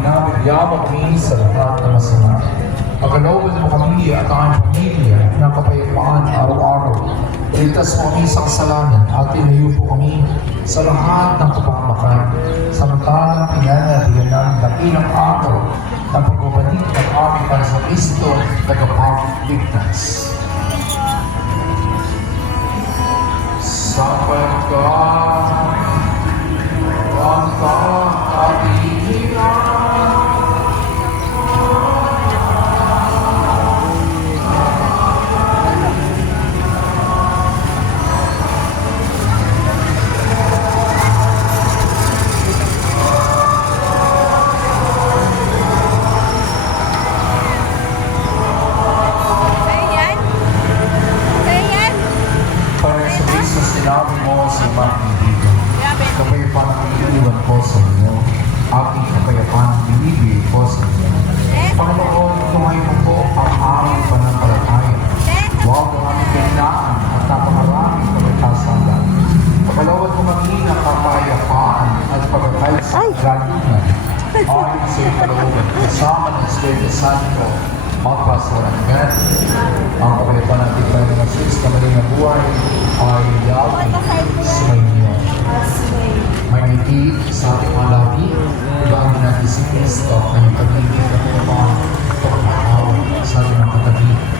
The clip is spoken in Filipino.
binabigyabang kami sa lahat ng masama. Pagkalooban mo kami at ang pamilya ng kapayapaan araw-araw. Iligtas mo kami sa kasalanan at tinayo po kami sa lahat ng kapahamakan. Samantalang pinanatigan ng dakilang araw ng pagbabalik ng aming para sa Kristo tagapagligtas. Sapagkat ang kahilingan sinabi mo sa mga kaibigan, kapayapaan ang iniwan ko sa inyo, aking kapayapaan ang binibigay ko sa inyo. Panginoon, tumayo mo po ang aming pananampalataya. Huwag ang aming kahinaan at napakaraming pagkakasalan. Pagkalawad mo kami ng kapayapaan at pagkakalit sa galingan. Ayon sa iyong kalooban, kasama ng Espiritu Santo, magpasawalan agad. Ang kapayapaan ng Tignan ng Jesus na maling na buhay ay lagi sa inyo. May ngiti sa ating mga labi, ibaan natin si Kristo, kanyang pag-ibig at kapayapaan, pagkakawa sa ating mga katabi.